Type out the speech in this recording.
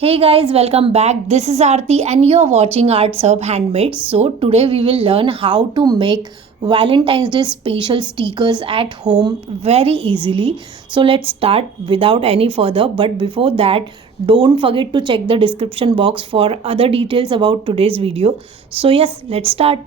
Hey guys, welcome back. This is Aarti and you're watching Arts of Handmade. So today we will learn how to make Valentine's Day special stickers at home very easily. So let's start without any further. But before that, don't forget to check the description box for other details about today's video. So yes, let's start.